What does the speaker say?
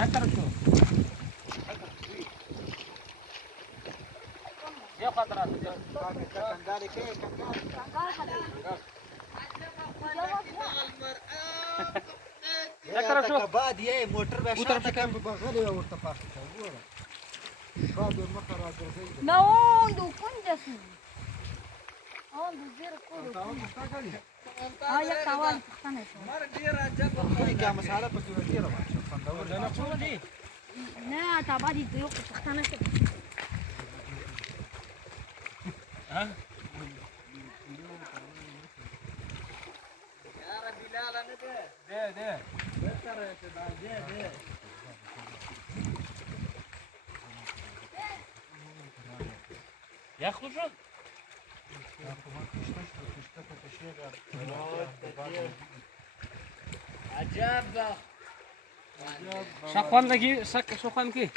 شكر شو يا خضرات कंगाली के شكر شو بعد ये मोटर पे उतर शाटा काम बगले ورته پاسه وګوره بعد مخه راځي ما عنده كندس عنده زير كله يا كوال تختنه مر ډیر عجب خو کې مساله پکې ورته راوړل خوندور انا شو دي لا تبادي تيوق تختنه ها يا ربي لا لا ده ده ترى ده ياخذوا شو عجب شخوان لقي شخوان كي